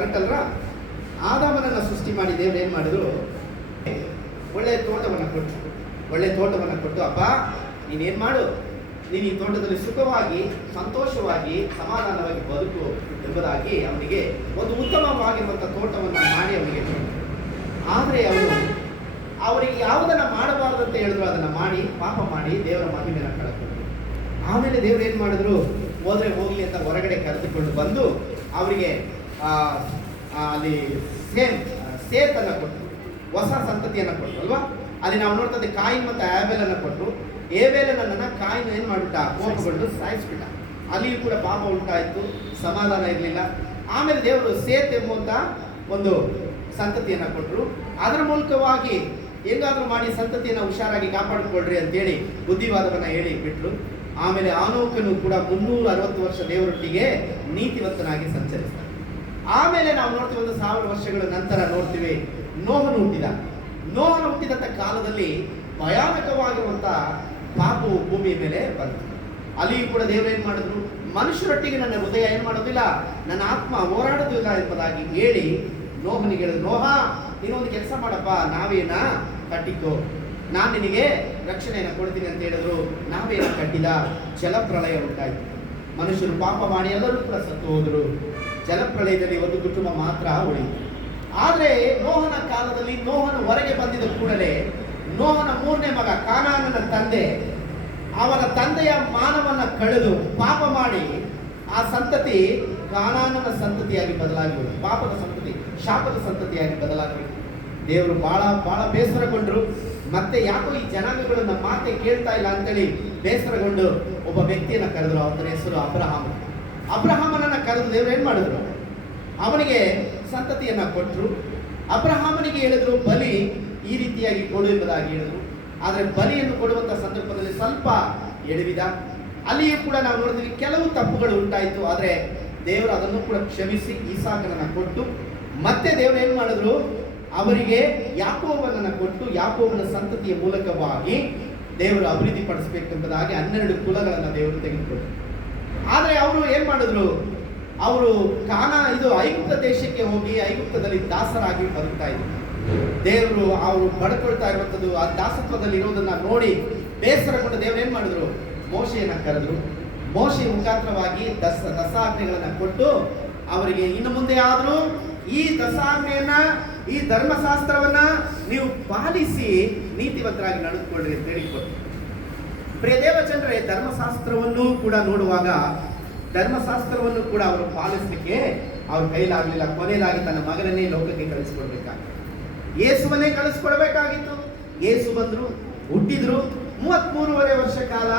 Correct ಅಲ್ರ? ಆದಾಮನನ್ನು ಸೃಷ್ಟಿ ಮಾಡಿ ದೇವ್ರು ಏನು ಮಾಡಿದ್ರು? ಒಳ್ಳೆಯ ತೋಟವನ್ನು ಕೊಟ್ಟು ಅಪ್ಪ ನೀನೇನು ಮಾಡು, ನೀನು ಈ ತೋಟದಲ್ಲಿ ಸುಖವಾಗಿ ಸಂತೋಷವಾಗಿ ಸಮಾಧಾನವಾಗಿ ಬದುಕು ಎಂಬುದಾಗಿ ಅವನಿಗೆ ಒಂದು ಉತ್ತಮವಾಗಿರುವಂಥ ತೋಟವನ್ನು ಮಾಡಿ ಅವನಿಗೆ. ಆದರೆ ಅವರಿಗೆ ಯಾವುದನ್ನು ಮಾಡಬಾರ್ದಂತ ಹೇಳಿದ್ರು ಅದನ್ನು ಮಾಡಿ ಪಾಪ ಮಾಡಿ ದೇವರ ಮಹಿಮೆಯನ್ನು ಕಳ್ಕೊಂಡ್ರು. ಆಮೇಲೆ ದೇವರು ಏನು ಮಾಡಿದ್ರು? ಹೋದ್ರೆ ಹೋಗ್ಲಿ ಅಂತ ಹೊರಗಡೆ ಕರೆದುಕೊಂಡು ಬಂದು ಅವರಿಗೆ ಅಲ್ಲಿ ಸೇತನ್ನು ಕೊಟ್ಟರು, ಹೊಸ ಸಂತತಿಯನ್ನು ಕೊಟ್ಟರು ಅಲ್ವಾ? ಅಲ್ಲಿ ನಾವು ನೋಡ್ತದೆ ಕಾಯಿನ್ ಮತ್ತು ಆಬೇಲನ್ನು ಕೊಟ್ಟರು. ಏಬೇಲನನ್ನು ಕಾಯಿನ್ ಏನು ಮಾಡಿಬಿಟ್ಟ? ಕೋಪಗೊಂಡು ಸಾಯಿಸ್ಬಿಟ್ಟ. ಅಲ್ಲಿಯೂ ಕೂಡ ಪಾಪ ಉಂಟಾಯಿತು, ಸಮಾಧಾನ ಇರಲಿಲ್ಲ. ಆಮೇಲೆ ದೇವರು ಸೇತ್ ಎಂಬುವಂಥ ಒಂದು ಸಂತತಿಯನ್ನು ಕೊಟ್ಟರು. ಅದರ ಮೂಲಕವಾಗಿ ಹೇಗಾದರೂ ಮಾಡಿ ಸಂತತಿಯನ್ನು ಹುಷಾರಾಗಿ ಕಾಪಾಡಿಕೊಳ್ಳ್ರಿ ಅಂತೇಳಿ ಬುದ್ಧಿವಾದವನ್ನು ಹೇಳಿ ಬಿಟ್ಟರು. ಆಮೇಲೆ ಆನೋಕನು ಕೂಡ 360 ವರ್ಷ ದೇವರೊಟ್ಟಿಗೆ ನೀತಿವಂತನಾಗಿ ಸಂಚರಿಸ್ತಾನೆ. ಆಮೇಲೆ ನಾವು ನೋಡ್ತೀವಿ 1000 ವರ್ಷಗಳ ನಂತರ ನೋಡ್ತೀವಿ ನೋಹನು ಹುಟ್ಟಿದಂಥ ಕಾಲದಲ್ಲಿ ಭಯಾನಕವಾಗಿರುವಂಥ ಪಾಪವು ಭೂಮಿಯ ಮೇಲೆ ಬಂತು. ಅಲ್ಲಿಯೂ ಕೂಡ ದೇವರು ಏನು ಮಾಡಿದ್ರು? ಮನುಷ್ಯರೊಟ್ಟಿಗೆ ನನ್ನ ಹೃದಯ ಏನು ಮಾಡೋದಿಲ್ಲ, ನನ್ನ ಆತ್ಮ ಹೋರಾಡೋದಿಲ್ಲ ಎಂಬುದಾಗಿ ಹೇಳಿ ನೋಹನಿಗೆ ಹೇಳಿದ್ರು, ನೋಹ ನೀನೊಂದು ಕೆಲಸ ಮಾಡಪ್ಪ, ನಾವೇನ ಕಟ್ಟಿಕೋ, ನಾನು ನಿನಗೆ ರಕ್ಷಣೆಯನ್ನು ಕೊಡ್ತೀನಿ ಅಂತ ಹೇಳಿದ್ರು. ನಾವೇನ ಕಟ್ಟಿದ, ಜಲಪ್ರಳಯ ಉಂಟಾಯಿತು. ಮನುಷ್ಯರು ಪಾಪ ಮಾಡಿ ಎಲ್ಲರೂ ಕೂಡ ಸತ್ತು ಹೋದರು. ಜಲಪ್ರಳಯದಲ್ಲಿ ಒಂದು ಕುಟುಂಬ ಮಾತ್ರ ಉಳಿಯಿತು. ಆದರೆ ನೋಹನ ಕಾಲದಲ್ಲಿ ನೋಹನ ಹೊರಗೆ ಬಂದಿದ್ದ ಕೂಡಲೇ ನೋಹನ 3ನೇ ಮಗ ಕಾನಾನನ ತಂದೆ ಅವನ ತಂದೆಯ ಮಾನವನ್ನ ಕಳೆದು ಪಾಪ ಮಾಡಿ ಆ ಸಂತತಿ ಕಾನಾನನ ಸಂತತಿಯಾಗಿ ಬದಲಾಗಿ, ಪಾಪದ ಸಂತತಿ, ಶಾಪದ ಸಂತತಿಯಾಗಿ ಬದಲಾಗಿ ದೇವರು ಬಹಳ ಬೇಸರಗೊಂಡ್ರು. ಮತ್ತೆ ಯಾಕೋ ಈ ಜನಾಂಗಗಳು ನಮ್ಮ ಮಾತೆ ಕೇಳ್ತಾ ಇಲ್ಲ ಅಂತೇಳಿ ಬೇಸರಗೊಂಡು ಒಬ್ಬ ವ್ಯಕ್ತಿಯನ್ನು ಕರೆದ್ರು. ಅವನ ಹೆಸರು ಅಬ್ರಹಾಮನನ್ನ ಕರೆದು ದೇವರು ಏನು ಮಾಡಿದ್ರು? ಅವನಿಗೆ ಸಂತತಿಯನ್ನು ಕೊಟ್ಟರು. ಅಬ್ರಹಾಮನಿಗೆ ಹೇಳಿದ್ರು ಬಲಿ ಈ ರೀತಿಯಾಗಿ ಕೊಡು ಎಂಬುದಾಗಿ ಹೇಳಿದ್ರು. ಆದರೆ ಬಲಿಯನ್ನು ಕೊಡುವಂಥ ಸಂದರ್ಭದಲ್ಲಿ ಸ್ವಲ್ಪ ಎಡವಿದ. ಅಲ್ಲಿಯೂ ಕೂಡ ನಾವು ನೋಡಿದ್ವಿ ಕೆಲವು ತಪ್ಪುಗಳು ಉಂಟಾಯಿತು. ಆದರೆ ದೇವರು ಅದನ್ನು ಕೂಡ ಕ್ಷಮಿಸಿ ಇಸಾಕನನ್ನು ಕೊಟ್ಟು ಮತ್ತೆ ದೇವರು ಏನು ಮಾಡಿದ್ರು? ಅವರಿಗೆ ಯಾಕೋಬನನ್ನು ಕೊಟ್ಟು ಯಾಕೋಬನ ಸಂತತಿಯ ಮೂಲಕವಾಗಿ ದೇವರು ಅಭಿವೃದ್ಧಿ ಪಡಿಸಬೇಕೆಂಬುದಾಗಿ 12 ಕುಲಗಳನ್ನು ದೇವರು ತೆಗೆದುಕೊಂಡರು. ಆದರೆ ಅವರು ಏನು ಮಾಡಿದ್ರು? ಅವರು ಐಗುಪ್ತ ದೇಶಕ್ಕೆ ಹೋಗಿ ಐಗುಪ್ತದಲ್ಲಿ ದಾಸರಾಗಿ ಬದುಕ್ತಾ ಇದ್ರು. ದೇವರು ಅವರು ಬಡ್ಕೊಳ್ತಾ ಇರುವಂಥದ್ದು ಆ ದಾಸತ್ವದಲ್ಲಿ ಇರೋದನ್ನ ನೋಡಿ ಬೇಸರಗೊಂಡು ದೇವರು ಏನು ಮಾಡಿದ್ರು? ಮೋಶೆಯನ್ನು ಕರೆದ್ರು. ಮೋಶೆ ಮುಖಾಂತರವಾಗಿ ದಸಾಜ್ಞೆಗಳನ್ನು ಕೊಟ್ಟು ಅವರಿಗೆ ಇನ್ನು ಮುಂದೆ ಆದರೂ ಈ ದಸಾಜ್ಞೆಯನ್ನ, ಈ ಧರ್ಮಶಾಸ್ತ್ರವನ್ನ ನೀವು ಪಾಲಿಸಿ ನೀತಿವಂತರಾಗಿ ನಡೆದುಕೊಳ್ಳ್ರಿ ಅಂತ ಹೇಳಿಕೊಟ್ಟು. ಪ್ರಿಯ ದೇವಜನರೇ, ಧರ್ಮಶಾಸ್ತ್ರವನ್ನು ಕೂಡ ನೋಡುವಾಗ ಧರ್ಮಶಾಸ್ತ್ರವನ್ನು ಕೂಡ ಅವರು ಪಾಲಿಸಲಿಕ್ಕೆ ಅವ್ರ ಕೈಲಾಗಲಿಲ್ಲ. ಕೊನೆಯದಾಗಿ ತನ್ನ ಮಗನನ್ನೇ ಲೋಕಕ್ಕೆ ಕಳಿಸಿಕೊಡ್ಬೇಕಾಗಿತ್ತು. ಯೇಸುವನ್ನೇ ಕಳಿಸ್ಕೊಡ್ಬೇಕಾಗಿತ್ತು. ಯೇಸು ಬಂದರು, ಹುಟ್ಟಿದ್ರು. 33.5 ವರ್ಷ ಕಾಲ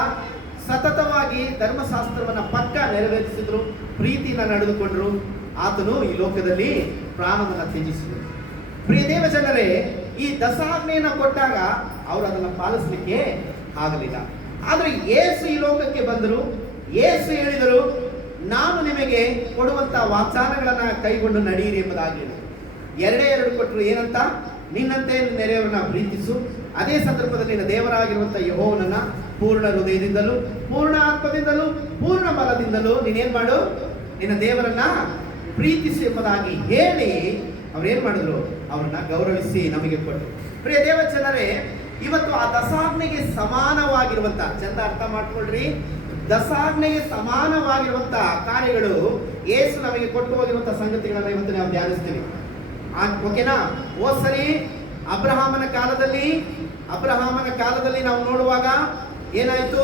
ಸತತವಾಗಿ ಧರ್ಮಶಾಸ್ತ್ರವನ್ನು ಪಕ್ಕ ನೆರವೇರಿಸಿದ್ರು, ಪ್ರೀತಿಯಿಂದ ನಡೆದುಕೊಂಡ್ರು. ಆತನು ಈ ಲೋಕದಲ್ಲಿ ಪ್ರಾಣವನ್ನು ತ್ಯಜಿಸಿದರು. ಪ್ರಿಯ ದೇವಜನರೇ, ಈ ದಸಾಜ್ಞೆಯನ್ನು ಕೊಟ್ಟಾಗ ಅವರು ಅದನ್ನು ಪಾಲಿಸಲಿಕ್ಕೆ ಆಗಲಿಲ್ಲ. ಆದರೆ ಯೇಸು ಈ ಲೋಕಕ್ಕೆ ಬಂದರು. ಯೇಸು ಹೇಳಿದರು, ನಾನು ನಿಮಗೆ ಕೊಡುವಂಥ ವಾಗ್ದಾನಗಳನ್ನು ಕೈಗೊಂಡು ನಡೆಯಿರಿ ಎಂಬುದಾಗಿ 2 ಕೊಟ್ಟರು. ಏನಂತ? ನಿನ್ನಂತೆ ನೆರೆಯವರನ್ನ ಪ್ರೀತಿಸು. ಅದೇ ಸಂದರ್ಭದಲ್ಲಿ ನಿನ್ನ ದೇವರಾಗಿರುವಂಥ ಯೆಹೋವನನ್ನ ಪೂರ್ಣ ಹೃದಯದಿಂದಲೂ ಪೂರ್ಣ ಆತ್ಮದಿಂದಲೂ ಪೂರ್ಣ ಬಲದಿಂದಲೂ ನೀನೇನು ಮಾಡು? ನಿನ್ನ ದೇವರನ್ನ ಪ್ರೀತಿಸು ಎಂಬುದಾಗಿ ಹೇಳಿ ಅವ್ರೇನು ಮಾಡಿದ್ರು? ಅವ್ರನ್ನ ಗೌರವಿಸಿ ನಮಗೆ ಕೊಟ್ಟರು. ಪ್ರಿಯ ದೇವಜನರೇ, ಇವತ್ತು ಆ ದಸಾಜ್ಞೆಗೆ ಸಮಾನವಾಗಿರುವಂಥ, ಚಂದ ಅರ್ಥ ಮಾಡ್ಕೊಳ್ರಿ, ದಸಾಜ್ಞೆಗೆ ಸಮಾನವಾಗಿರುವಂಥ ಕಾರ್ಯಗಳು ಯೇಸು ನಮಗೆ ಕೊಟ್ಟು ಹೋಗಿರುವಂಥ ಸಂಗತಿಗಳನ್ನು ಇವತ್ತು ನಾವು ಧ್ಯಾನಿಸ್ತೀವಿ. ಓಕೆನಾ? ಸರಿ, ಅಬ್ರಹಾಮನ ಕಾಲದಲ್ಲಿ ನಾವು ನೋಡುವಾಗ ಏನಾಯ್ತು?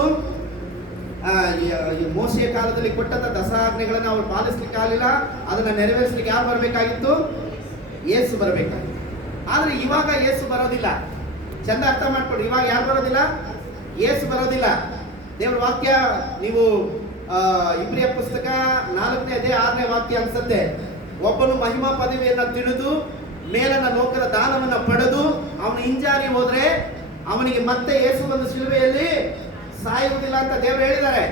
ಮೋಶೆಯ ಕಾಲದಲ್ಲಿ ಕೊಟ್ಟಂತ ದಸಾಜ್ಞೆಗಳನ್ನು ಅವರು ಪಾಲಿಸ್ಲಿಕ್ಕೆ ಆಗಲಿಲ್ಲ. ಅದನ್ನು ನೆರವೇರಿಸಲಿಕ್ಕೆ ಯಾರು ಬರಬೇಕಾಗಿತ್ತು? ಯೇಸು ಬರಬೇಕಾಗಿತ್ತು. ಆದರೆ ಇವಾಗ ಯೇಸು ಬರೋದಿಲ್ಲ. ಚಂದ ಅರ್ಥ ಮಾಡ್ಕೊಡ್ರಿ, ಇವಾಗ ಯಾರು ಬರೋದಿಲ್ಲ? ಯೇಸು ಬರೋದಿಲ್ಲ. ದೇವರ ವಾಕ್ಯ ನೀವು ಇಬ್ರಿಯ ಪುಸ್ತಕ 4ನೇ ಅಧ್ಯಾಯ 6ನೇ ವಾಕ್ಯ ಅನ್ಸುತ್ತೆ. ಒಬ್ಬನು ಮಹಿಮಾ ಪದವಿಯನ್ನು ತಿಳಿದು ಮೇಲನ ಲೋಕದ ದಾನವನ್ನು ಪಡೆದು ಅವನು ಹಿಂಜಾರಿ ಹೋದ್ರೆ ಅವನಿಗೆ ಮತ್ತೆ ಯೇಸು ಒಂದು ಶಿಲುಬೆಯಲ್ಲಿ ಸಾಯುವುದಿಲ್ಲ ಅಂತ ದೇವರು ಹೇಳಿದ್ದಾರೆ.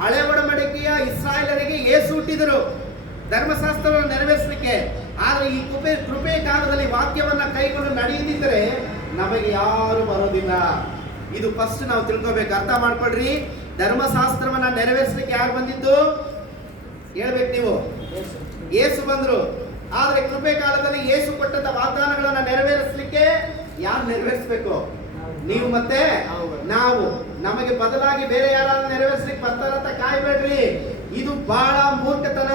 ಹಳೆ ಒಡಂಬಡಿಕೆಯ ಇಸ್ರಾಯೇಲರಿಗೆ ಯೇಸು ಹುಟ್ಟಿದರು ಧರ್ಮಶಾಸ್ತ್ರವನ್ನು ನೆರವೇರಿಸಲಿಕ್ಕೆ. ಆದರೆ ಈ ಕೃಪೆ ಕಾಲದಲ್ಲಿ ವಾಕ್ಯವನ್ನ ಕೈಗೊಂಡು ನಡೆಯದಿದ್ದರೆ ನಮಗೆ ಯಾರು ಬರೋದಿಲ್ಲ. ಇದು ಫಸ್ಟ್ ನಾವು ತಿಳ್ಕೋಬೇಕು, ಅರ್ಥ ಮಾಡ್ಕೊಳ್ರಿ. ಧರ್ಮಶಾಸ್ತ್ರವನ್ನ ನೆರವೇರಿಸಲಿಕ್ಕೆ ಯಾರು ಬಂದಿದ್ದು? ಹೇಳ್ಬೇಕು ನೀವು. ಯೇಸು ಬಂದ್ರು. ಆದ್ರೆ ಕೃಪೆ ಕಾಲದಲ್ಲಿ ಯೇಸು ಕೊಟ್ಟಂತ ವಾಗ್ದಾನಗಳನ್ನ ನೆರವೇರಿಸಲಿಕ್ಕೆ ಯಾರು ನೆರವೇರಿಸಬೇಕು? ನೀವು ಮತ್ತೆ ನಾವು. ನಮಗೆ ಬದಲಾಗಿ ಬೇರೆ ಯಾರಾದ್ರೂ ನೆರವೇರಿಸಲಿಕ್ಕೆ ಬರ್ತಾರಂತ ಕಾಯ್ಬೇಡ್ರಿ. ಇದು ಬಹಳ ಮೂರ್ಖತನ.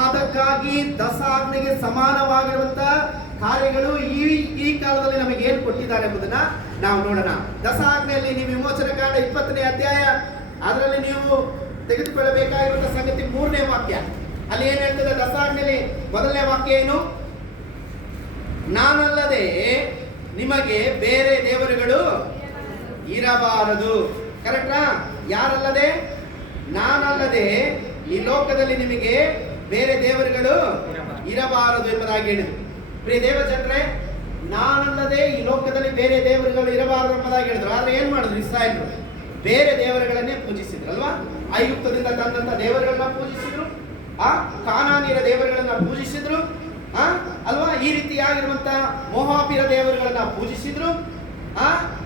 ಅದಕ್ಕಾಗಿ ದಸಾಜ್ಞೆಗೆ ಸಮಾನವಾಗಿರುವಂತ ಕಾರ್ಯಗಳು ಈ ಕಾಲದಲ್ಲಿ ನಮಗೆ ಏನು ಕೊಟ್ಟಿದ್ದಾರೆ ಎಂಬುದನ್ನ ನಾವು ನೋಡೋಣ. ದಸಾಜ್ಞೆಯಲ್ಲಿ ನೀವು ವಿಮೋಚನೆ ಕಾಂಡ 20ನೇ ಅಧ್ಯಾಯ, ಅದರಲ್ಲಿ ನೀವು ತೆಗೆದುಕೊಳ್ಳಬೇಕಾಗಿರುವಂತಹ ಸಂಗತಿ 3ನೇ ವಾಕ್ಯ. ಅಲ್ಲಿ ಏನ್ ಹೇಳ್ತದೆ? ದಸಾಜ್ಞೆಯಲ್ಲಿ ಮೊದಲನೇ ವಾಕ್ಯ ಏನು? ನಾನಲ್ಲದೆ ನಿಮಗೆ ಬೇರೆ ದೇವರುಗಳು ಇರಬಾರದು. ಕರೆಕ್ಟಾ? ಯಾರಲ್ಲದೆ? ನಾನಲ್ಲದೆ ಈ ಲೋಕದಲ್ಲಿ ನಿಮಗೆ ಬೇರೆ ದೇವರುಗಳು ಇರಬಾರದು ಎಂಬುದಾಗಿ ಹೇಳಿದ್ರು. ಪ್ರಿಯ ದೇವ ಜನರೇ, ನಾನಲ್ಲದೆ ಈ ಲೋಕದಲ್ಲಿ ಬೇರೆ ದೇವರುಗಳು ಇರಬಾರದು ಎಂಬುದಾಗಿ ಹೇಳಿದ್ರು. ಆದ್ರೆ ಏನ್ ಮಾಡಿದ್ರು? ಇಸ್ರಾಯೇಲ್ರು ಬೇರೆ ದೇವರುಗಳನ್ನೇ ಪೂಜಿಸಿದ್ರು ಅಲ್ವಾ? ಐಗುಪ್ತದಿಂದ ತಂದಂತ ದೇವರುಗಳನ್ನ ಪೂಜಿಸಿದ್ರು, ಕಾನಾನಿಯರ ದೇವರುಗಳನ್ನ ಪೂಜಿಸಿದ್ರು ಅಲ್ವಾ? ಈ ರೀತಿಯಾಗಿರುವಂತ ಮೋಹಾಬಿರ ದೇವರುಗಳನ್ನ ಪೂಜಿಸಿದ್ರು.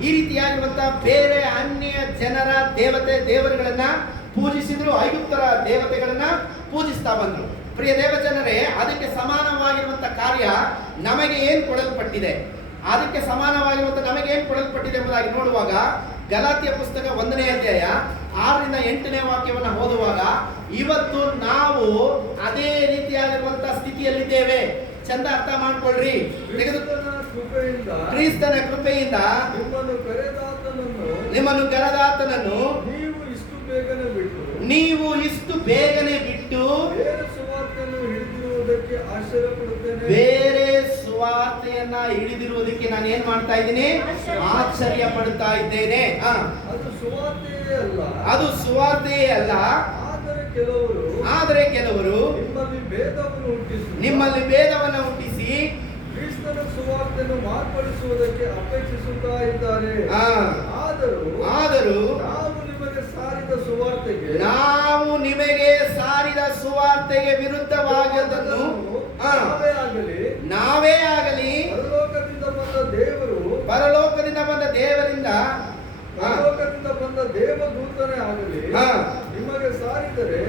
ಈ ರೀತಿಯಾಗಿರುವಂತ ಬೇರೆ ಅನ್ಯ ಜನರ ದೇವರುಗಳನ್ನ ಪೂಜಿಸಿದ್ರು. ಐಗುಪ್ತರ ದೇವತೆಗಳನ್ನ ಪೂಜಿಸ್ತಾ ಬಂದ್ರು. ಪ್ರಿಯ ದೇವ ಜನರೇ, ಅದಕ್ಕೆ ಸಮಾನವಾಗಿರುವಂತ ಕಾರ್ಯ ನಮಗೆ ಏನ್ ಕೊಡಲ್ಪಟ್ಟಿದೆ? ಅದಕ್ಕೆ ಸಮಾನವಾಗಿರುವಂತ ನಮಗೆ ಏನ್ ಕೊಡಲ್ಪಟ್ಟಿದೆ ಎಂಬುದಾಗಿ ನೋಡುವಾಗ ಗಲಾತ್ಯ ಪುಸ್ತಕ 1ನೇ ಅಧ್ಯಾಯ 6ರಿಂದ 8ನೇ ವಾಕ್ಯವನ್ನ ಓದುವಾಗ, ಇವತ್ತು ನಾವು ಅದೇ ರೀತಿಯಾಗಿರುವಂತಹ ಸ್ಥಿತಿಯಲ್ಲಿದ್ದೇವೆ. ಚಂದ ಅರ್ಥ ಮಾಡ್ಕೊಳ್ರಿ. ಕ್ರಿಸ್ತನ ಕೃಪೆಯಿಂದ ನಿಮ್ಮನ್ನು ಕರೆದಾತನನ್ನು ನೀವು ಇಷ್ಟು ಬೇಗನೆ ಬಿಟ್ಟು ಬೇರೆ ಸುವಾರ್ತೆಯನ್ನ ಹಿಡಿದಿರುವುದಕ್ಕೆ ನಾನು ಏನ್ ಮಾಡ್ತಾ ಇದ್ದೀನಿ? ಆಶ್ಚರ್ಯ ಪಡುತ್ತಾ ಇದ್ದೇನೆ. ಅದು ಸುವಾರ್ತೆಯೇ ಅಲ್ಲ. ಆದರೆ ಕೆಲವರು ನಿಮ್ಮಲ್ಲಿ ಭೇದವನ್ನು ಹುಟ್ಟಿಸಿ ಕ್ರಿಸ್ತನ ಸುವಾರ್ತೆಯನ್ನು ಮಾರ್ಪಡಿಸುವುದಕ್ಕೆ ಅಪೇಕ್ಷಿಸುತ್ತಾ ಇದ್ದಾರೆ. ಆದರೂ ನಾವು ನಿಮಗೆ ಸಾರಿದ ಸುವಾರ್ತೆಗೆ ವಿರುದ್ಧವಾದದ್ದನ್ನು ನಾವೇ ಆಗಲಿ ಪರಲೋಕದಿಂದ ಬಂದ ದೇವರಿಂದ ಬಂದ ದೇವದೂತನೇ ಆಗಲಿ ನಿಮಗೆ ಸಾರಿದರೆ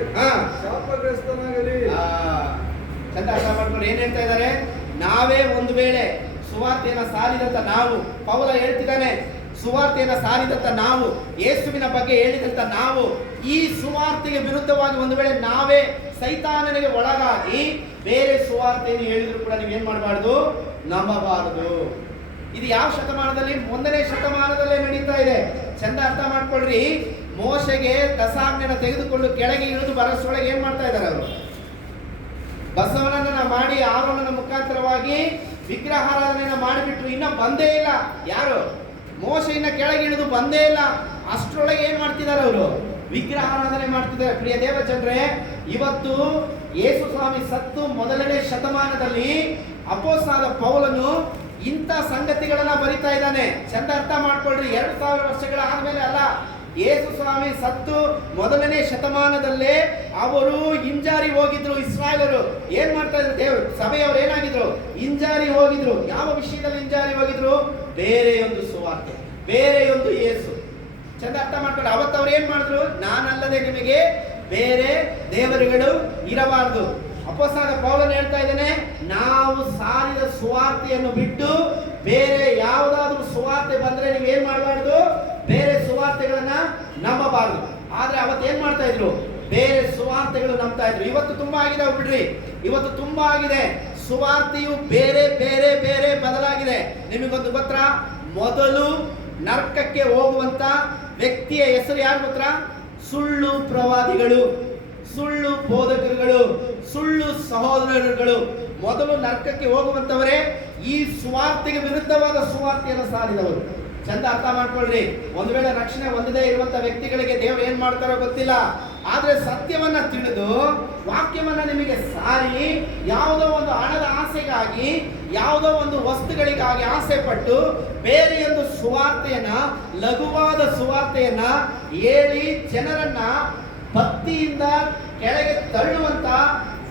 ಶಾಪಗ್ರಸ್ತನಾಗಲಿ. ಚಂದ ಅರ್ಥ ಮಾಡ್ಕೊಂಡು ಏನ್ ಹೇಳ್ತಾ ಇದ್ದಾರೆ? ನಾವೇ ಒಂದು ವೇಳೆ ಸುವಾರ್ತೆಯನ್ನ ಸಾರಿದಂತ ನಾವು, ಪೌಲ ಹೇಳ್ತಿದ್ದಾನೆ, ಸುವಾರ್ತೆಯನ್ನ ಸಾರಿದಂತ ನಾವು, ಯೇಸುವಿನ ಬಗ್ಗೆ ಹೇಳಿದಂತ ನಾವು, ಈ ಸುವಾರ್ತೆಗೆ ವಿರುದ್ಧವಾಗಿ ಒಂದು ವೇಳೆ ನಾವೇ ಸೈತಾನನಿಗೆ ಒಳಗಾಗಿ ಬೇರೆ ಸುವಾರ್ತೆಯನ್ನು ಹೇಳಿದ್ರು ಕೂಡ ನೀವೇನ್ ಮಾಡಬಾರ್ದು? ನಂಬಬಾರದು. ಇದು ಯಾವ ಶತಮಾನದಲ್ಲಿ? 1ನೇ ಶತಮಾನದಲ್ಲೇ ನಡೀತಾ ಇದೆ. ಚಂದ ಅರ್ಥ ಮಾಡ್ಕೊಳ್ರಿ. ಮೋಶೆಗೆ ದಸಾಜ್ಞೆನ ತೆಗೆದುಕೊಂಡು ಕೆಳಗೆ ಇಳಿದು ಬರಸೊಳಗೆ ಏನ್ ಮಾಡ್ತಾ ಇದ್ದಾರೆ ಅವರು? ಬಸವನನ್ನ ಮಾಡಿ ಆರೋನನ ಮುಖಾಂತರವಾಗಿ ವಿಗ್ರಹಾರಾಧನೆಯನ್ನ ಮಾಡಿಬಿಟ್ರು. ಇನ್ನ ಬಂದೇ ಇಲ್ಲ ಯಾರು? ಮೋಶೆ ಇನ್ನ ಕೆಳಗೆ ಇಳಿದು ಬಂದೇ ಇಲ್ಲ. ಅಷ್ಟರೊಳಗೆ ಏನ್ ಮಾಡ್ತಿದ್ದಾರೆ ಅವರು? ವಿಗ್ರಹಾರಾಧನೆ ಮಾಡ್ತಿದ್ದಾರೆ. ಪ್ರಿಯ ದೇವ ಜನರೇ, ಇವತ್ತು ಯೇಸು ಸ್ವಾಮಿ ಸತ್ತು 1ನೇ ಶತಮಾನದಲ್ಲಿ ಅಪೊಸ್ತಲನಾದ ಪೌಲನು ಇಂಥ ಸಂಗತಿಗಳನ್ನ ಬರಿತಾ ಇದ್ದಾನೆ. ಚಂದ ಅರ್ಥ ಮಾಡ್ಕೊಳ್ರಿ. 2000 ವರ್ಷಗಳ ಆದ್ಮೇಲೆ ಅಲ್ಲ. ಯೇಸು ಸ್ವಾಮಿ ಸತ್ತು 1ನೇ ಶತಮಾನದಲ್ಲೇ ಅವರು ಹಿಂಜಾರಿ ಹೋಗಿದ್ರು. ಇಸ್ರಾಯೇಲರು ಏನ್ ಮಾಡ್ತಾ ಇದ್ರು? ದೇವರು ಸಭೆಯವರು ಏನಾಗಿದ್ರು? ಹಿಂಜಾರಿ ಹೋಗಿದ್ರು. ಯಾವ ವಿಷಯದಲ್ಲಿ ಹಿಂಜಾರಿ ಹೋಗಿದ್ರು? ಬೇರೆಯೊಂದು ಸುವಾರ್ತೆ, ಬೇರೆಯೊಂದು ಯೇಸು. ಚಂದ ಅರ್ಥ ಮಾಡ್ಕೊಂಡು ಅವತ್ತು ಅವ್ರು ಏನ್ ಮಾಡಿದ್ರು? ನಾನಲ್ಲದೆ ನಿಮಗೆ ಬೇರೆ ದೇವರುಗಳು ಇರಬಾರದು. ಅಪೊಸ್ತಲನಾದ ಪೌಲನು ಹೇಳ್ತಾ ಇದ್ದಾನೆ, ನಾವು ಸಾರಿದ ಸುವಾರ್ತೆಯನ್ನು ಬಿಟ್ಟು ಬೇರೆ ಯಾವುದಾದ್ರೂ ಸುವಾರ್ತೆ ಬಂದ್ರೆ ನೀವೇನ್ ಮಾಡಬಾರ್ದು? ಬೇರೆ ಸುವಾರ್ತೆಗಳನ್ನ ನಂಬಬಾರದು. ಆದ್ರೆ ಅವತ್ತು ಏನ್ ಮಾಡ್ತಾ ಇದ್ರು? ಬೇರೆ ಸುವಾರ್ತೆಗಳು ನಂಬ್ತಾ ಇದ್ರು. ಇವತ್ತು ತುಂಬಾ ಆಗಿದೆ ಬಿಡ್ರಿ. ಇವತ್ತು ತುಂಬಾ ಆಗಿದೆ. ಸುವಾರ್ತೆಯು ಬೇರೆ ಬೇರೆ ಬೇರೆ ಬದಲಾಗಿದೆ. ನಿಮಗೊಂದು ಗೊತ್ತಾ? ಮೊದಲು ನರಕಕ್ಕೆ ಹೋಗುವಂತ ವ್ಯಕ್ತಿಯ ಹೆಸರು ಯಾರು ಗೊತ್ತಾ? ಸುಳ್ಳು ಪ್ರವಾದಿಗಳು, ಸುಳ್ಳು ಬೋಧಕರುಗಳು, ಸುಳ್ಳು ಸಹೋದರರುಗಳು. ಮೊದಲು ನರಕಕ್ಕೆ ಹೋಗುವಂತವರೇ ಈ ಸುವಾರ್ತೆಗೆ ವಿರುದ್ಧವಾದ ಸುವಾರ್ತೆಯನ್ನು ಸಾರಿದವರು. ಚಂದ ಅರ್ಥ ಮಾಡ್ಕೊಳ್ರಿ. ಒಂದು ವೇಳೆ ರಕ್ಷಣೆ ಹೊಂದದೇ ಇರುವಂತ ವ್ಯಕ್ತಿಗಳಿಗೆ ದೇವರು ಏನ್ ಮಾಡ್ತಾರೋ ಗೊತ್ತಿಲ್ಲ. ಆದ್ರೆ ಸತ್ಯವನ್ನ ತಿಳಿದು ವಾಕ್ಯವನ್ನ ನಿಮಗೆ ಸಾರಿ ಯಾವುದೋ ಒಂದು ಹಣದ ಆಸೆಗಾಗಿ, ಯಾವುದೋ ಒಂದು ವಸ್ತುಗಳಿಗಾಗಿ ಆಸೆ ಪಟ್ಟು ಬೇರೆಯೊಂದು ಸುವಾರ್ತೆಯನ್ನ, ಲಘುವಾದ ಸುವಾರ್ತೆಯನ್ನ ಹೇಳಿ ಜನರನ್ನ ಭಕ್ತಿಯಿಂದ ಕೆಳಗೆ ತಳ್ಳುವಂತ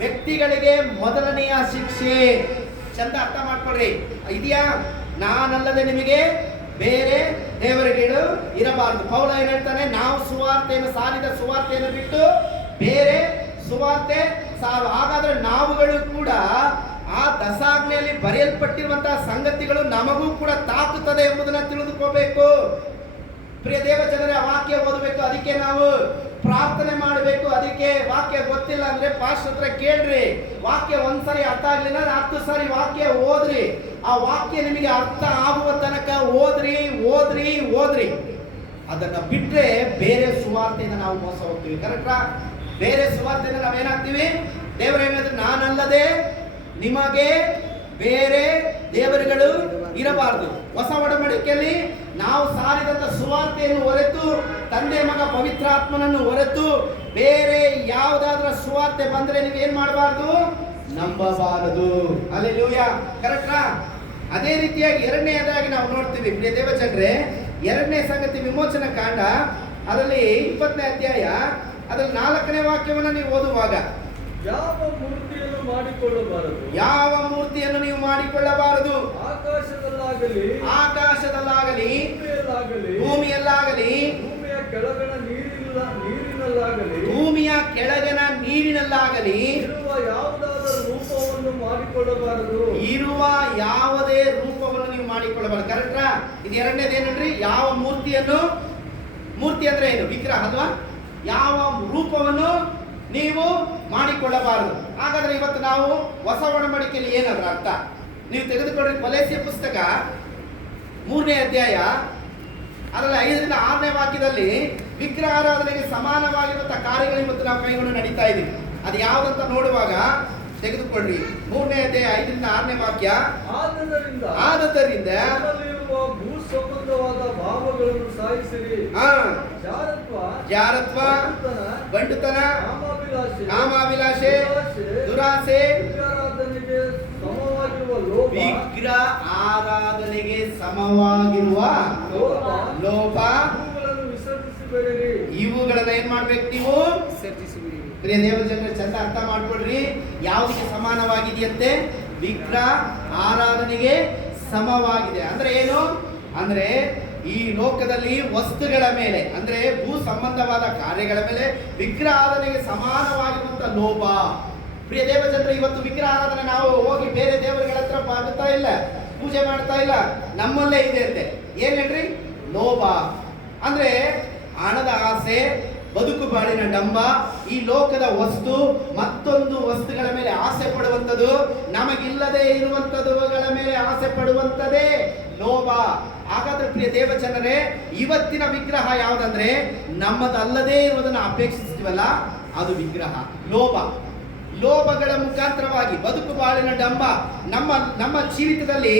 ವ್ಯಕ್ತಿಗಳಿಗೆ ಮೊದಲನೆಯ ಶಿಕ್ಷೆ. ಚಂದ ಅರ್ಥ ಮಾಡ್ಕೊಳ್ರಿ. ಇದೆಯಾ? ನಾನಲ್ಲದೆ ನಿಮಗೆ ಬೇರೆ ದೇವರುಗಳು ಇರಬಾರದು. ಪೌಲ ಏನ್ ಹೇಳ್ತಾನೆ? ನಾವು ಸುವಾರ್ತೆಯನ್ನು ಸಾರಿದ ಸುವಾರ್ತೆಯನ್ನು ಬಿಟ್ಟು ಬೇರೆ ಸುವಾರ್ತೆ ಸಾರು. ಹಾಗಾದ್ರೆ ನಾವುಗಳು ಕೂಡ ಆಜ್ಞೆಯಲ್ಲಿ ಬರೆಯಲ್ಪಟ್ಟಿರುವಂತಹ ಸಂಗತಿಗಳು ನಮಗೂ ಕೂಡ ತಾಕುತ್ತದೆ ಎಂಬುದನ್ನ ತಿಳಿದುಕೋಬೇಕು. ಪ್ರಿಯ ದೇವ ಜನರೇ, ವಾಕ್ಯ ಓದಬೇಕು, ಅದಕ್ಕೆ ನಾವು ಪ್ರಾರ್ಥನೆ ಮಾಡಬೇಕು. ಅದಕ್ಕೆ ವಾಕ್ಯ ಗೊತ್ತಿಲ್ಲ ಅಂದ್ರೆ ಪಾಸ್ಟರ್ ಹತ್ರ ಕೇಳ್ರಿ. ವಾಕ್ಯ ಒಂದ್ಸರಿ ಅರ್ಥ ಆಗ್ಲಿಲ್ಲ 10 ಸಾರಿ ವಾಕ್ಯ ಓದ್ರಿ. ಆ ವಾಕ್ಯ ನಿಮಗೆ ಅರ್ಥ ಆಗುವ ತನಕ ಓದ್ರಿ. ಅದನ್ನ ಬಿಟ್ರೆ ಬೇರೆ ಸುವಾರ್ತೆಯಿಂದ ನಾವು ಮೋಸ ಹೋಗ್ತೀವಿ. ಕರೆಕ್ಟಾ? ಬೇರೆ ಸುವಾರ್ತೆಯಿಂದ ನಾವೇನಾಗ್ತೀವಿ? ದೇವರು ಹೇಳಿದ್ರೆ, ನಾನಲ್ಲದೆ ನಿಮಗೆ ಬೇರೆ ದೇವರುಗಳು ಇರಬಾರದು. ಹೊಸ ಒಡಂಬಡಿಕೆಯಲ್ಲಿ ನಾವು ಸಾರಿದಂತ ಸುವಾರ್ತೆಯನ್ನು ಹೊರತು, ತಂದೆ ಮಗ ಪವಿತ್ರಾತ್ಮನನ್ನು ಹೊರತು ಬೇರೆ ಯಾವುದಾದ್ರೂ ಸುವಾರ್ತೆ ಬಂದ್ರೆ ನೀವು ಏನ್ ಮಾಡಬಾರ್ದು? ನಂಬಬಾರದು. ಹಲ್ಲೆಲೂಯಾ. ಕರೆಕ್ಟಾ? ಅದೇ ರೀತಿಯಾಗಿ ಎರಡನೆಯದಾಗಿ ನಾವು ನೋಡ್ತೀವಿ ಪ್ರಿಯ ದೇವಜನರೇ, ಎರಡನೇ ಸಂಗತಿ ವಿಮೋಚನ ಕಾಂಡ, ಅದರಲ್ಲಿ 20ನೇ ಅಧ್ಯಾಯ, ಅದರಲ್ಲಿ 4ನೇ ವಾಕ್ಯವನ್ನು ನೀವು ಓದುವಾಗ, ಯಾವ ಮೂರ್ತಿಯನ್ನು ಮಾಡಿಕೊಳ್ಳಬಾರದು. ಯಾವ ಮೂರ್ತಿಯನ್ನು ನೀವು ಮಾಡಿಕೊಳ್ಳಬಾರದು. ಆಕಾಶದಲ್ಲಾಗಲಿ ಭೂಮಿಯಲ್ಲಾಗಲಿ ಭೂಮಿಯ ಕೆಳಗಣ ನೀರಿನಲ್ಲಾಗಲಿ ಭೂಮಿಯ ಕೆಳಗಿನ ನೀರಿನಲ್ಲಾಗಲಿ ಇರುವ ಯಾವುದಾದರೂ ರೂಪವನ್ನು ಮಾಡಿಕೊಳ್ಳಬಾರದು. ಇರುವ ಯಾವುದೇ ರೂಪವನ್ನು ನೀವು ಮಾಡಿಕೊಳ್ಳಬಾರದು. ಕರೆಕ್ಟಾ? ಇದು ಎರಡನೇದೇನಂದ್ರಿ? ಯಾವ ಮೂರ್ತಿಯನ್ನು, ಮೂರ್ತಿ ಅಂದ್ರೆ ಏನು? ವಿಗ್ರಹ ಅಲ್ವಾ? ಯಾವ ರೂಪವನ್ನು ನೀವು ಮಾಡಿಕೊಳ್ಳಬಾರದು. ಹಾಗಾದ್ರೆ ಇವತ್ತು ನಾವು ಹೊಸ ಒಡಂಬಡಿಕೆಯಲ್ಲಿ ಏನದ್ರ ಅರ್ಥ ನೀವು ತೆಗೆದುಕೊಂಡ್ರೆ, ಕೊಲೋಸ್ಯ ಪುಸ್ತಕ 3ನೇ ಅಧ್ಯಾಯ, ಅದರಲ್ಲಿ 5ರಿಂದ 6ನೇ ವಾಕ್ಯದಲ್ಲಿ ವಿಗ್ರಹಾರಾಧನೆಗೆ ಸಮಾನವಾಗಿರುವಂತಹ ಕಾರ್ಯಗಳು ಇವತ್ತು ನಾವು ಕೈಗೊಂಡು ನಡೀತಾ ಇದ್ದೀವಿ. ಅದು ಯಾವುದಂತ ನೋಡುವಾಗ ತೆಗೆದುಕೊಳ್ಳಿ. 3ನೇ ಅಧ್ಯಾಯ 5ರಿಂದ 6ನೇ ವಾಕ್ಯ. ಆದದರಿಂದ ಭೂ ಸಂಬಂಧವಾದ ಭಾವಗಳನ್ನು ಸಾಯಿಸಿರಿ. ಜಾರತ್ವ, ಬಂಡುತನ, ಕಾಮಾಭಿಲಾಷೆ, ದುರಾಸೆ, ವಿಗ್ರಹ ಆರಾಧನೆಗೆ ಸಮವಾಗಿರುವ ಲೋಪ, ಇವುಗಳನ್ನ ಏನ್ ಮಾಡ್ಬೇಕು? ನೀವು ಪ್ರಿಯ ದೇವ ಜನರ ಚಂದ ಅರ್ಥ ಮಾಡ್ಕೊಳ್ರಿ. ಯಾವುದಕ್ಕೆ ಸಮಾನವಾಗಿದೆಯಂತೆ? ವಿಗ್ರಹ ಆರಾಧನೆಗೆ ಸಮವಾಗಿದೆ. ಅಂದ್ರೆ ಏನು? ಅಂದ್ರೆ ಈ ಲೋಕದಲ್ಲಿ ವಸ್ತುಗಳ ಮೇಲೆ, ಅಂದ್ರೆ ಭೂ ಸಂಬಂಧವಾದ ಕಾರ್ಯಗಳ ಮೇಲೆ ವಿಗ್ರಹ ಆರಾಧನೆಗೆ ಸಮಾನವಾಗಿರುವಂತ ಲೋಭ. ಪ್ರಿಯ ದೇವ ಜನರು, ಇವತ್ತು ವಿಗ್ರಹ ಆರಾಧನೆ ನಾವು ಹೋಗಿ ಬೇರೆ ದೇವರುಗಳ ಹತ್ರ ಮಾಡ್ತಾ ಇಲ್ಲ, ಪೂಜೆ ಮಾಡ್ತಾ ಇಲ್ಲ, ನಮ್ಮಲ್ಲೇ ಇದೆ ಅಂತೆ. ಏನ್ ಹೇಳ್ರಿ? ಲೋಭ. ಅಂದ್ರೆ ಹಣದ ಆಸೆ, ಬದುಕು ಬಾಳಿನ ಡಂಬ, ಈ ಲೋಕದ ವಸ್ತು ಮತ್ತೊಂದು ವಸ್ತುಗಳ ಮೇಲೆ ಆಸೆ ಪಡುವಂಥದ್ದು, ನಮಗಿಲ್ಲದೆ ಇರುವಂಥದ್ದುಗಳ ಮೇಲೆ ಆಸೆ ಪಡುವಂಥದ್ದೇ ಲೋಭ. ಹಾಗಾದ್ರೆ ಪ್ರಿಯ ದೇವಜನರೇ, ಇವತ್ತಿನ ವಿಗ್ರಹ ಯಾವುದಂದ್ರೆ ನಮ್ಮದಲ್ಲದೇ ಇರುವುದನ್ನು ಅಪೇಕ್ಷಿಸ್ತೀವಲ್ಲ, ಅದು ವಿಗ್ರಹ. ಲೋಭಗಳ ಮುಖಾಂತರವಾಗಿ ಬದುಕು ಬಾಳಿನ ಡಂಬ ನಮ್ಮ ಜೀವಿತದಲ್ಲಿ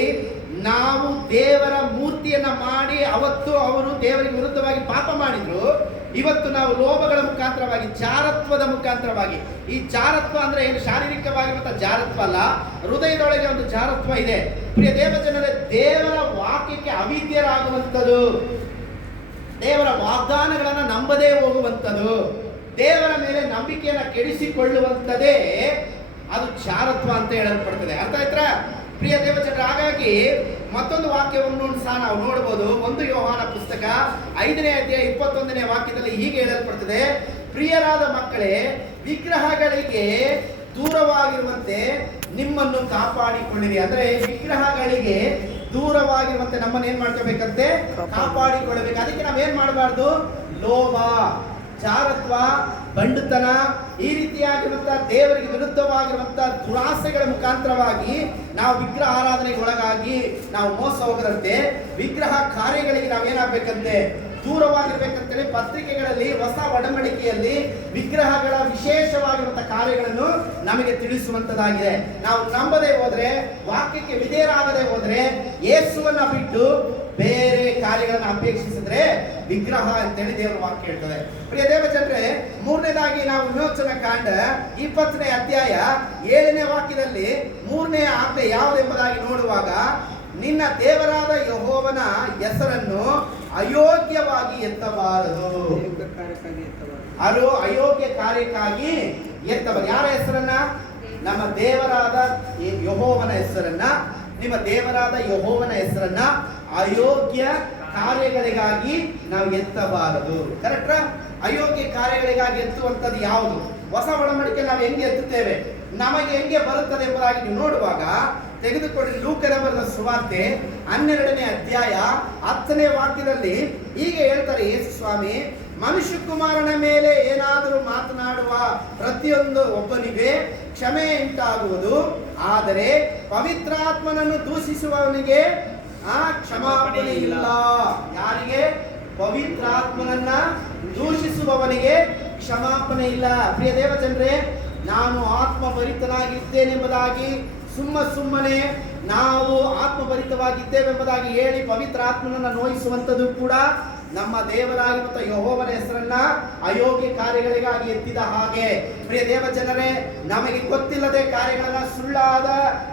ನಾವು ದೇವರ ಮೂರ್ತಿಯನ್ನ ಮಾಡಿ, ಅವತ್ತು ಅವರು ದೇವರಿಗೆ ವಿರುದ್ಧವಾಗಿ ಪಾಪ ಮಾಡಿದ್ರು. ಇವತ್ತು ನಾವು ಲೋಭಗಳ ಮುಖಾಂತರವಾಗಿ, ಜಾರತ್ವದ ಮುಖಾಂತರವಾಗಿ, ಈ ಜಾರತ್ವ ಅಂದ್ರೆ ಏನು? ಶಾರೀರಿಕವಾಗಿರುವಂತಹ ಜಾರತ್ವ ಅಲ್ಲ, ಹೃದಯದೊಳಗೆ ಒಂದು ಜಾರತ್ವ ಇದೆ. ಪ್ರಿಯ ದೇವಜನರೇ, ದೇವರ ವಾಕ್ಯಕ್ಕೆ ಅವಿದ್ಯರಾಗುವಂಥದ್ದು, ದೇವರ ವಾಗ್ದಾನಗಳನ್ನ ನಂಬದೇ ಹೋಗುವಂಥದ್ದು, ದೇವರ ಮೇಲೆ ನಂಬಿಕೆಯನ್ನ ಕೆಡಿಸಿಕೊಳ್ಳುವಂಥದ್ದೇ ಅದು ಜಾರತ್ವ ಅಂತ ಹೇಳಲ್ಪಡ್ತದೆ. ಅರ್ಥ ಆಯ್ತಾ ಪ್ರಿಯ ದೇವಜನರೇ? ಹಾಗಾಗಿ ಮತ್ತೊಂದು ವಾಕ್ಯವನ್ನು ಸಹ ನಾವು ನೋಡಬಹುದು. 1 ಯೋಹಾನ ಪುಸ್ತಕ 5ನೇ ಅಧ್ಯಾಯ 21ನೇ ವಾಕ್ಯದಲ್ಲಿ ಹೀಗೆ ಹೇಳಲ್ಪಡ್ತದೆ, ಪ್ರಿಯರಾದ ಮಕ್ಕಳೇ, ವಿಗ್ರಹಗಳಿಗೆ ದೂರವಾಗಿರುವಂತೆ ನಿಮ್ಮನ್ನು ಕಾಪಾಡಿಕೊಳ್ಳಿರಿ. ಅಂದ್ರೆ ವಿಗ್ರಹಗಳಿಗೆ ದೂರವಾಗಿರುವಂತೆ ನಮ್ಮನ್ನು ಏನ್ ಮಾಡ್ಕೋಬೇಕಂತೆ? ಕಾಪಾಡಿಕೊಳ್ಳಬೇಕು. ಅದಕ್ಕೆ ನಾವೇನ್ ಮಾಡಬಾರ್ದು? ಲೋಭ, ಜಾರತ್ವ, ಬಂಡುತನ, ಈ ರೀತಿಯಾಗಿರುವಂತಹ ದೇವರಿಗೆ ವಿರುದ್ಧವಾಗಿರುವಂತಹ ದುರಾಸೆಗಳ ಮುಖಾಂತರವಾಗಿ ನಾವು ವಿಗ್ರಹ ಆರಾಧನೆಗೆ ಒಳಗಾಗಿ ನಾವು ಮೋಸ ಹೋಗದಂತೆ ವಿಗ್ರಹ ಕಾರ್ಯಗಳಿಗೆ ನಾವೇನಾಗಬೇಕಂತೆ? ದೂರವಾಗಿರ್ಬೇಕಂತೇಳಿ ಪತ್ರಿಕೆಗಳಲ್ಲಿ, ಹೊಸ ಒಡಂಬಡಿಕೆಯಲ್ಲಿ ವಿಗ್ರಹಗಳ ವಿಶೇಷವಾಗಿರುವಂತಹ ಕಾರ್ಯಗಳನ್ನು ನಮಗೆ ತಿಳಿಸುವಂತದ್ದಾಗಿದೆ. ನಾವು ನಂಬದೇ ಹೋದ್ರೆ, ವಾಕ್ಯಕ್ಕೆ ವಿಧೇಯರಾಗದೆ ಹೋದ್ರೆ, ಯೇಸುವನ್ನ ಬಿಟ್ಟು ಬೇರೆ ಕಾರ್ಯಗಳನ್ನು ಅಪೇಕ್ಷಿಸಿದ್ರೆ ವಿಗ್ರಹ ಅಂತೇಳಿ ದೇವರ ವಾಕ್ಯ ಹೇಳ್ತದೆ. ಪ್ರಿಯ ದೇವಜನರೇ, 3ನೇದಾಗಿ ನಾವು ವಿಮೋಚನ ಕಾಂಡ 20ನೇ ಅಧ್ಯಾಯ 7ನೇ ವಾಕ್ಯದಲ್ಲಿ 3ನೇ ಆಜ್ಞೆ ಯಾವುದೆಂಬುದಾಗಿ ನೋಡುವಾಗ, ನಿನ್ನ ದೇವರಾದ ಯೆಹೋವನ ಹೆಸರನ್ನು ಅಯೋಗ್ಯವಾಗಿ ಎತ್ತಬಾರದು. ಅಯೋಗ್ಯ ಕಾರ್ಯಕ್ಕಾಗಿ ಎತ್ತಬಾರದು. ಯಾರ ಹೆಸರನ್ನ? ನಮ್ಮ ದೇವರಾದ ಯೆಹೋವನ ಹೆಸರನ್ನ, ನಿಮ್ಮ ದೇವರಾದ ಯೆಹೋವನ ಹೆಸರನ್ನ ಅಯೋಗ್ಯ ಕಾರ್ಯಗಳಿಗಾಗಿ ನಾವು ಎತ್ತಬಾರದು. ಕರೆಕ್ಟಾ? ಅಯೋಗ್ಯ ಕಾರ್ಯಗಳಿಗಾಗಿ ಎತ್ತುವಂಥದ್ದು ಯಾವುದು? ಹೊಸ ಒಡಂಬಡಿಕೆ ನಾವು ಹೆಂಗೆ ಎತ್ತುತ್ತೇವೆ? ನಮಗೆ ಹೆಂಗೆ ಬರುತ್ತದೆ ಎಂಬುದಾಗಿ ನೀವು ನೋಡುವಾಗ ತೆಗೆದುಕೊಳ್ಳಿ ಲೂಕನ ಬರೆದ ಸುವಾರ್ತೆ 12ನೇ ಅಧ್ಯಾಯ 10ನೇ ವಾಕ್ಯದಲ್ಲಿ ಹೀಗೆ ಹೇಳ್ತಾರೆ ಯೇಸು ಸ್ವಾಮಿ, ಮನುಷ್ಯ ಕುಮಾರನ ಮೇಲೆ ಏನಾದರೂ ಮಾತನಾಡುವ ಪ್ರತಿಯೊಂದು ಒಬ್ಬನಿಗೆ ಕ್ಷಮೆ ಉಂಟಾಗುವುದು, ಆದರೆ ಪವಿತ್ರಾತ್ಮನನ್ನು ದೂಷಿಸುವವನಿಗೆ ಕ್ಷಮಾಪಣೆ ಇಲ್ಲ. ಯಾರಿಗೆ? ಪವಿತ್ರಾತ್ಮನನ್ನ ದೂಷಿಸುವವನಿಗೆ ಕ್ಷಮಾಪಣೆ ಇಲ್ಲ. ಪ್ರಿಯ ದೇವ ಜನರೇ, ನಾನು ಆತ್ಮಭರಿತನಾಗಿದ್ದೇನೆಂಬುದಾಗಿ ಸುಮ್ಮನೆ ನಾವು ಆತ್ಮಭರಿತವಾಗಿದ್ದೇವೆಂಬುದಾಗಿ ಹೇಳಿ ಪವಿತ್ರಾತ್ಮನನ್ನ ನೋಯಿಸುವಂಥದ್ದು ಕೂಡ ನಮ್ಮ ದೇವರಾಗಿರುವಂಥ ಯೆಹೋವನ ಹೆಸರನ್ನ ಅಯೋಗ್ಯ ಕಾರ್ಯಗಳಿಗಾಗಿ ಎತ್ತಿದ ಹಾಗೆ. ಪ್ರಿಯ ದೇವ ಜನರೇ, ನಮಗೆ ಗೊತ್ತಿಲ್ಲದೆ ಕಾರ್ಯಗಳನ್ನ, ಸುಳ್ಳಾದ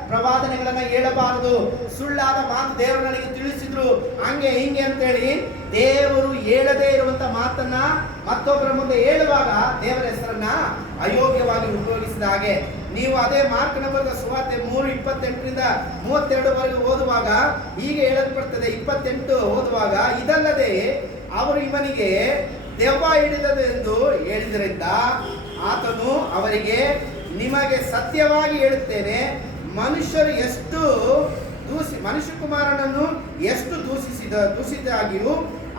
ಪ್ರವಾದನೆಗಳನ್ನ ಹೇಳಬಾರದು. ಸುಳ್ಳಾದ ಮಾತು ದೇವರು ನನಗೆ ತಿಳಿಸಿದ್ರು ಹಂಗೆ ಹಿಂಗೆ ಅಂತೇಳಿ ದೇವರು ಹೇಳದೇ ಇರುವಂತ ಮಾತನ್ನ ಮತ್ತೊಬ್ಬರ ಮುಂದೆ ಹೇಳುವಾಗ ದೇವರ ಹೆಸರನ್ನ ಅಯೋಗ್ಯವಾಗಿ ಉಪಯೋಗಿಸಿದ ಹಾಗೆ. ನೀವು ಅದೇ ಮಾರ್ಕನ ಬರೆದ ಸುವಾರ್ತೆ 3:28-32 ಓದುವಾಗ ಹೀಗೆ ಹೇಳಲ್ಪಡ್ತದೆ. 28 ಓದುವಾಗ, ಇದಲ್ಲದೆ ಅವರು ಇವನಿಗೆ ದೆವ್ವ ಹಿಡಿದದು ಎಂದು ಹೇಳಿದರಿಂದ ಆತನು ಅವರಿಗೆ, ನಿಮಗೆ ಸತ್ಯವಾಗಿ ಹೇಳುತ್ತೇನೆ, ಮನುಷ್ಯ ಕುಮಾರನನ್ನು ಎಷ್ಟು ದೂಷಿಸಿದಾಗಿಯೂ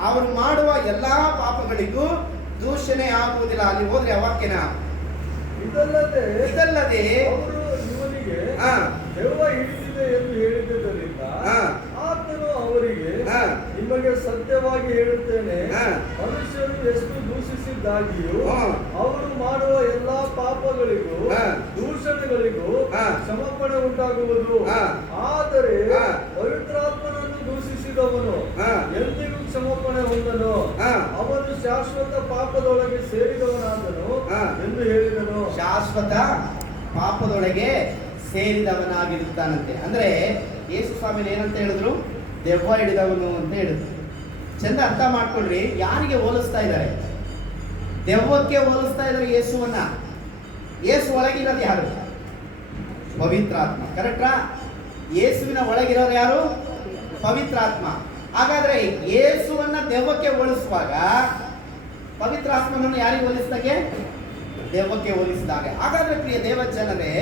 ಅವರು ಮಾಡುವ ಎಲ್ಲಾ ಪಾಪಗಳಿಗೂ ದೂಷಣೆ ಆಗುವುದಿಲ್ಲ. ಅಲ್ಲಿ ಹೋದ್ರೆ ಆ ವಾಕ್ಯನ, ಇದಲ್ಲದೆ ಅವರು ಇವನಿಗೆ ದೆವ್ವ ಹಿಡಿದಿದೆ ಎಂದು ಹೇಳಿದ್ದರಿಂದ ಆತನು ಅವರಿಗೆ, ನಿಮಗೆ ಸತ್ಯವಾಗಿ ಹೇಳುತ್ತೇನೆ, ಮನುಷ್ಯರು ಎಷ್ಟು ದೂಷಿಸಿದ್ದಾಗಿಯೂ ಅವರು ಮಾಡುವ ಎಲ್ಲಾ ಪಾಪಗಳಿಗೂ ದೂಷಣೆಗಳಿಗೂ ಕ್ಷಮಾಪಣೆ ಉಂಟಾಗುವುದು, ಆದರೆ ಪವಿತ್ರಾತ್ಮನನ್ನು ದೂಷಿಸಿದವನು ಎಂದಿಗೂ ಕ್ಷಮಾಪಣೆ ಹೊಂದನು, ಅವನು ಶಾಶ್ವತ ಪಾಪದೊಳಗೆ ಸೇರಿದವನಾದನು ಎಂದು ಹೇಳಿದನು. ಶಾಶ್ವತ ಪಾಪದೊಳಗೆ ಸೇರಿದವನಾಗಿರುತ್ತಾನಂತೆ. ಅಂದ್ರೆ ಯೇಸು ಸ್ವಾಮಿನ ಏನಂತ ಹೇಳಿದ್ರು? ದೆವ್ವ ಹಿಡಿದವನು ಅಂತ ಹೇಳಿದ್ರು. ಚಂದ ಅರ್ಥ ಮಾಡ್ಕೊಳ್ರಿ, ಯಾರಿಗೆ ಹೋಲಿಸ್ತಾ ಇದ್ದಾರೆ? ದೆವ್ವಕ್ಕೆ ಹೋಲಿಸ್ತಾ ಇದ್ದಾರೆ ಯೇಸುವನ್ನ. ಯೇಸು ಒಳಗಿರೋದು ಯಾರು? ಪವಿತ್ರಾತ್ಮ. ಕರೆಕ್ಟಾ? ಯೇಸುವಿನ ಒಳಗಿರೋರು ಯಾರು? ಪವಿತ್ರಾತ್ಮ. ಹಾಗಾದ್ರೆ ಯೇಸುವನ್ನ ದೆವ್ವಕ್ಕೆ ಹೋಲಿಸುವಾಗ ಪವಿತ್ರಾತ್ಮನನ್ನು ಯಾರಿಗೆ ಹೋಲಿಸಿದಾಗೆ? ದೆವ್ವಕ್ಕೆ ಹೋಲಿಸಿದಾಗ. ಹಾಗಾದ್ರೆ ಪ್ರಿಯ ದೇವ ಜನರೇ,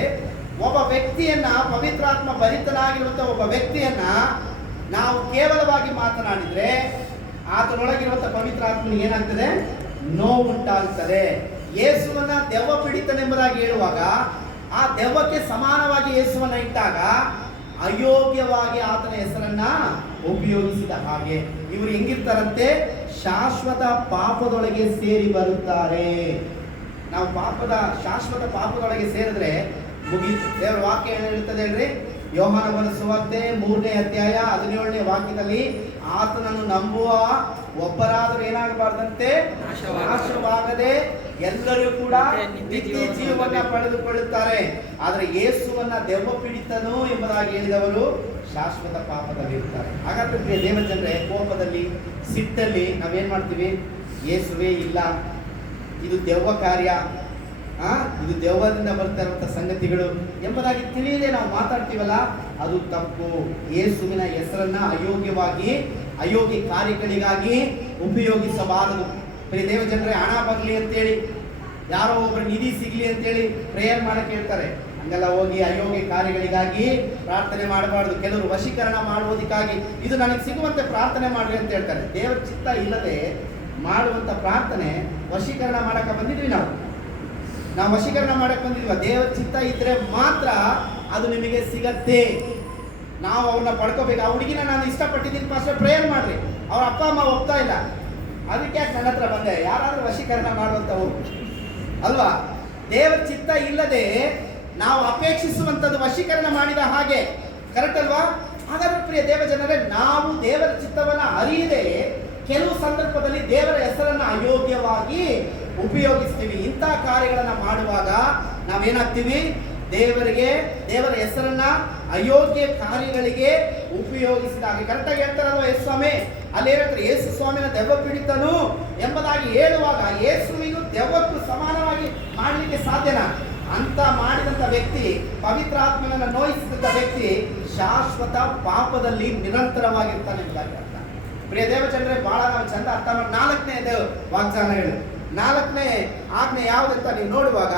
ಒಬ್ಬ ವ್ಯಕ್ತಿಯನ್ನ, ಪವಿತ್ರಾತ್ಮ ಭರಿತನಾಗಿರುವಂತಹ ಒಬ್ಬ ವ್ಯಕ್ತಿಯನ್ನ ನಾವು ಕೇವಲವಾಗಿ ಮಾತನಾಡಿದ್ರೆ ಆತನೊಳಗಿರುವಂತಹ ಪವಿತ್ರಾತ್ಮನಿಗೆ ಏನಾಗ್ತದೆ? ನೋವುಂಟಾಗುತ್ತದೆ. ಯೇಸುವನ್ನ ದೆವ್ವ ಪೀಡಿತನೆಂಬುದಾಗಿ ಹೇಳುವಾಗ ಆ ದೆವ್ವಕ್ಕೆ ಸಮಾನವಾಗಿ ಯೇಸುವನ್ನ ಇಟ್ಟಾಗ ಅಯೋಗ್ಯವಾಗಿ ಆತನ ಹೆಸರನ್ನ ಉಪಯೋಗಿಸಿದ ಹಾಗೆ. ಇವರು ಹೆಂಗಿರ್ತಾರಂತೆ? ಶಾಶ್ವತ ಪಾಪದೊಳಗೆ ಸೇರಿ ಬರುತ್ತಾರೆ. ನಾವು ಶಾಶ್ವತ ಪಾಪದೊಳಗೆ ಸೇರಿದ್ರೆ ಮುಗೀತು. ದೇವರ ವಾಕ್ಯ ಏನು ಹೇಳ್ತದೆ ಹೇಳ್ರಿ? ಯೋಹಾನ ಬರೆದ ಸುವಾರ್ತೆ 3ನೇ ಅಧ್ಯಾಯ 17ನೇ ವಾಕ್ಯದಲ್ಲಿ, ಆತನನ್ನು ನಂಬುವ ಒಬ್ಬರಾದರೂ ಏನಾಗಬಾರ್ದಂತೆ? ನಾಶವಾಗದೆ ಎಲ್ಲರೂ ಕೂಡ ನಿತ್ಯ ಜೀವವನ್ನ ಪಡೆದುಕೊಳ್ಳುತ್ತಾರೆ. ಆದರೆ ಯೇಸುವನ್ನ ದೆವ್ವ ಪೀಡಿತನು ಎಂಬುದಾಗಿ ಹೇಳಿದವರು ಶಾಶ್ವತ ಪಾಪದಲ್ಲಿರ್ತಾರೆ. ಹಾಗಾದ್ರೆ ಪ್ರಿಯ ದೇವಜನರೇ, ಕೋಪದಲ್ಲಿ, ಸಿಟ್ಟಲ್ಲಿ ನಾವೇನ್ ಮಾಡ್ತೀವಿ? ಯೇಸುವೇ ಇಲ್ಲ, ಇದು ದೆವ್ವ ಕಾರ್ಯ, ಇದು ದೆವ್ವದಿಂದ ಬರ್ತಾ ಇರುವಂತಹ ಸಂಗತಿಗಳು ಎಂಬುದಾಗಿ ತಿಳಿಯದೆ ನಾವು ಮಾತಾಡ್ತೀವಲ್ಲ, ಅದು ತಪ್ಪು. ಯೇಸುವಿನ ಹೆಸರನ್ನ ಅಯೋಗ್ಯ ಕಾರ್ಯಗಳಿಗಾಗಿ ಉಪಯೋಗಿಸಬಾರದು. ಪ್ರಿಯ ದೇವ ಜನರೇ, ಹಣ ಬರಲಿ ಅಂತೇಳಿ, ಯಾರೋ ಒಬ್ಬರು ನಿಧಿ ಸಿಗ್ಲಿ ಅಂತೇಳಿ ಪ್ರೇಯರ್ ಮಾಡಕ್ಕೆ ಹೇಳ್ತಾರೆ. ಹಂಗೆಲ್ಲ ಹೋಗಿ ಅಯೋಗ್ಯ ಕಾರ್ಯಗಳಿಗಾಗಿ ಪ್ರಾರ್ಥನೆ ಮಾಡಬಾರ್ದು. ಕೆಲವರು ವಶೀಕರಣ ಮಾಡುವುದಕ್ಕಾಗಿ ಇದು ನನಗೆ ಸಿಗುವಂತೆ ಪ್ರಾರ್ಥನೆ ಮಾಡ್ರಿ ಅಂತ ಹೇಳ್ತಾರೆ. ದೇವರ ಚಿತ್ತ ಇಲ್ಲದೆ ಮಾಡುವಂತ ಪ್ರಾರ್ಥನೆ ವಶೀಕರಣ ಮಾಡಕ್ಕೆ ಬಂದಿದ್ವಿ. ನಾವು ವಶೀಕರಣ ಮಾಡಕ್ಕೆ ಬಂದಿದ್ವಿ. ದೇವರ ಚಿತ್ತ ಇದ್ರೆ ಮಾತ್ರ ಅದು ನಿಮಗೆ ಸಿಗತ್ತೆ. ನಾವು ಅವ್ರನ್ನ ಪಡ್ಕೋಬೇಕು. ಆ ಹುಡುಗಿನ ನಾನು ಇಷ್ಟಪಟ್ಟಿದ್ದೀನಿ ಪಾಸ್ಟರ್, ಪ್ರೇಯರ್ ಮಾಡ್ರಿ. ಅವ್ರ ಅಪ್ಪ ಅಮ್ಮ ಒಪ್ತಾ ಇಲ್ಲ, ಅದಕ್ಕೆ ಯಾಕೆ ನನ್ನ ಹತ್ರ ಬಂದೆ? ಯಾರಾದ್ರೂ ವಶೀಕರಣ ಮಾಡುವಂಥವು ಅಲ್ವಾ? ದೇವರ ಚಿತ್ತ ಇಲ್ಲದೆ ನಾವು ಅಪೇಕ್ಷಿಸುವಂಥದ್ದು ವಶೀಕರಣ ಮಾಡಿದ ಹಾಗೆ. ಕರೆಕ್ಟ್ ಅಲ್ವಾ? ಹಾಗಾದ್ರೆ ಪ್ರಿಯ ದೇವ ಜನರೇ, ನಾವು ದೇವರ ಚಿತ್ತವನ್ನ ಅರಿಯದೆ ಕೆಲವು ಸಂದರ್ಭದಲ್ಲಿ ದೇವರ ಹೆಸರನ್ನ ಅಯೋಗ್ಯವಾಗಿ ಉಪಯೋಗಿಸ್ತೀವಿ. ಇಂಥ ಕಾರ್ಯಗಳನ್ನ ಮಾಡುವಾಗ ನಾವೇನಾಗ್ತೀವಿ? ದೇವರ ಹೆಸರನ್ನ ಅಯೋಗ್ಯ ಕಾರ್ಯಗಳಿಗೆ ಉಪಯೋಗಿಸಿದಾಗ. ಕರೆಕ್ಟಾಗಿ ಹೇಳ್ತಾರಲ್ವ ಯೇಸು ಸ್ವಾಮಿ? ಅಲ್ಲಿ ಹೇಳ್ತಾರೆ, ಯೇಸು ಸ್ವಾಮಿನ ದೆವ್ವ ಪೀಡಿತನು ಎಂಬುದಾಗಿ ಹೇಳುವಾಗ ಯೇಸುವಿಗೂ ದೆವ್ವಕ್ಕೂ ಸಮಾನವಾಗಿ ಮಾಡಲಿಕ್ಕೆ ಸಾಧ್ಯನಾ? ಅಂತ ಮಾಡಿದಂಥ ವ್ಯಕ್ತಿ, ಪವಿತ್ರಾತ್ಮನನ್ನು ನೋಯಿಸಿದಂಥ ವ್ಯಕ್ತಿ ಶಾಶ್ವತ ಪಾಪದಲ್ಲಿ ನಿರಂತರವಾಗಿರ್ತಾನೆ ಎಂಬುದಾಗಿ ಅರ್ಥ. ಪ್ರಿಯ ದೇವಚಂದ್ರೆ, ಬಹಳ ನಾವು ಚಂದ ಅರ್ಥ ಮಾಡಿ 4ನೇ ವಾಗ್ದಾನ ಹೇಳಿ 4ನೇ ಆಜ್ಞೆ ಯಾವುದಂತ ನೀವು ನೋಡುವಾಗ